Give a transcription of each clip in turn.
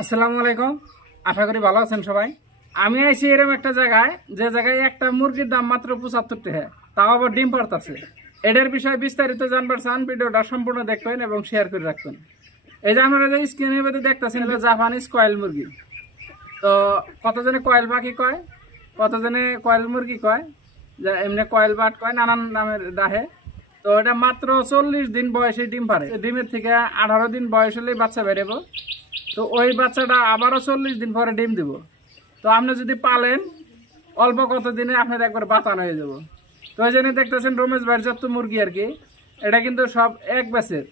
আসসালামু আলাইকুম। আশা করি ভালো আছেন সবাই। আমি আইছি এরকম একটা জায়গায়, যে জায়গায় একটা মুরগির দাম মাত্র ৭৫ টাকা, তাও আবার ডিম পারতাছে। এটার বিষয়ে বিস্তারিত জানবার চান, ভিডিওটা সম্পূর্ণ দেখবেন এবং শেয়ার করে রাখবেন। এই যে আপনারা যে স্ক্রিনের মধ্যে দেখতেছেন, এটা জাপানিজ কয়েল মুরগি। তো কতজনে কয়েল পাখি কয়, কতজনে কয়েল মুরগি কয়, যে এমনি কয়েল বাট কয়, নানান নামের ডাহে। তো এটা মাত্র 40 দিন বয়সে ডিম পারে। ডিমের থেকে 18 দিন বয়স হলেই বাচ্চা বেরোবো। তো ওই বাচ্চাটা আবারও 40 দিন পরে ডিম দিব। তো আপনি যদি পালেন অল্প কত দিনে আপনার একবার বাতান হয়ে যাব। তো ওই জন্য দেখতেছেন রমেশ ভাইয়ের যত মুরগি আর কি, এটা কিন্তু সব এক ব্যাচের।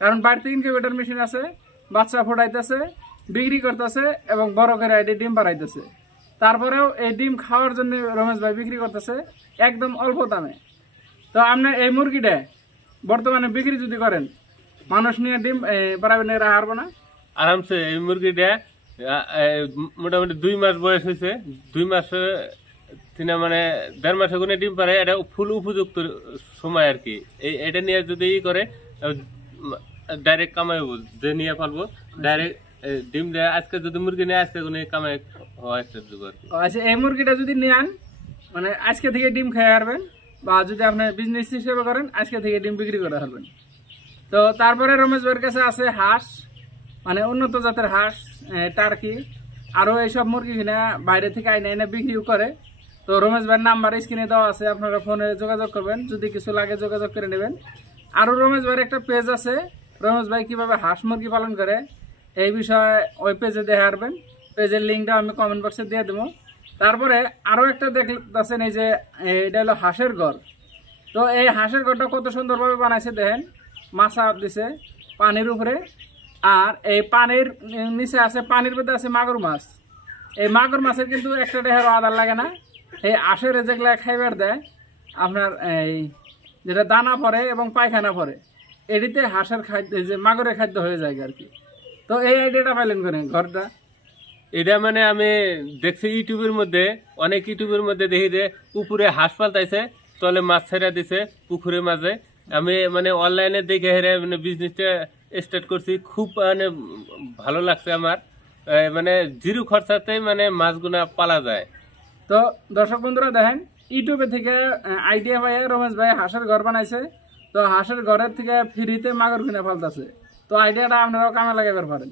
কারণ বাড়িতে ইনকিউবেটর মেশিন আছে, বাচ্চা ফোটাইতেছে, বিক্রি করতেছে এবং বড় করে এটি ডিম বাড়াইতেছে। তারপরেও এই ডিম খাওয়ার জন্য রমেশ ভাই বিক্রি করতেছে একদম অল্প দামে। তো আপনি এই মুরগিটা বর্তমানে বিক্রি যদি করেন, মানুষ নিয়ে ডিম বাড়াবেন, এরা হারবো না আরামসে। এই মুরগিটা মোটামুটি 2 মাস বয়স হয়েছে। 2 মাস মানে 1.5 মাসে গুনে ডিম পারে। এটা ফুল উপযুক্ত সময় আর কি। এটা নিয়ে যদি করে ডাইরেক্ট কামাইবো, যে নিয়ে পালবো ডাইরেক্ট ডিম দেয়। আজকে যদি মুরগি নেয় আজকে গুনে কামাই হওয়া একটা যুগ আর কি। আচ্ছা, এই মুরগিটা যদি নেন মানে আজকে থেকে ডিম খেয়ে পারবেন, বা যদি আপনি বিজনেস হিসেবে করেন আজকে থেকে ডিম বিক্রি করে পারবেন। তো তারপরে রমেশ ভাইয়ের কাছে আছে হাঁস, মানে উন্নত জাতের হাঁস, টার্কি, আরো এইসব মুরগি কিনা বাইরে থেকে আইনে এনে বিক্রিও করে। তো রমেশ ভাইয়ের নাম্বার স্ক্রিনে দেওয়া আছে, আপনারা ফোনে যোগাযোগ করবেন, যদি কিছু লাগে যোগাযোগ করে নেবেন। আরো রমেশ ভাইয়ের একটা পেজ আছে, রমেশ ভাই কিভাবে হাঁস মুরগি পালন করে এই বিষয়ে ওই পেজে দেখে আসবেন। পেজের লিঙ্কটা আমি কমেন্ট বক্সে দিয়ে দেবো। তারপরে আরো একটা দেখতেছেন, এই যে এটা হলো হাঁসের ঘর। তো এই হাঁসের ঘরটা কত সুন্দরভাবে বানাইছে দেখেন, মাছা দিছে পানির উপরে, আর এই পানির নিচে আছে, পানির মধ্যে আছে মাগুর মাছ। এই মাগুর মাছের কিন্তু একটা দেহেরও আদার লাগে না। এই আঁশের যেগুলা খাইবার দেয় আপনার, এই যেটা দানা পরে এবং পায়খানা পরে, এটিতে হাঁসের খাদ্য, যে মাগুরের খাদ্য হয়ে যায় আর কি। তো এই আইডিয়াটা পাইলেন করে ঘরটা। এটা মানে আমি দেখছি ইউটিউবের মধ্যে, অনেক ইউটিউবের মধ্যে দেখি যে উপরে হাঁস পালতাইছে, তলে মাছ ছেড়ে দিছে পুকুরের মাঝে। আমি মানে অনলাইনে দেখে হেরে মানে বিজনেসটা স্টার্ট করছি। খুব মানে ভালো লাগছে আমার। মানে জিরো খরচাতে মানে মাছগুনা পালা যায়। তো দর্শক বন্ধুরা দেখেন, ইউটিউবে থেকে আইডিয়া পাই রমেশ ভাই হাঁসের ঘর বানাইছে। তো হাঁসের ঘরের থেকে ফ্রিতে মাগুর কিনে ফেলতেছে। তো আইডিয়াটা আপনারাও কামে লাগাইতে পারেন।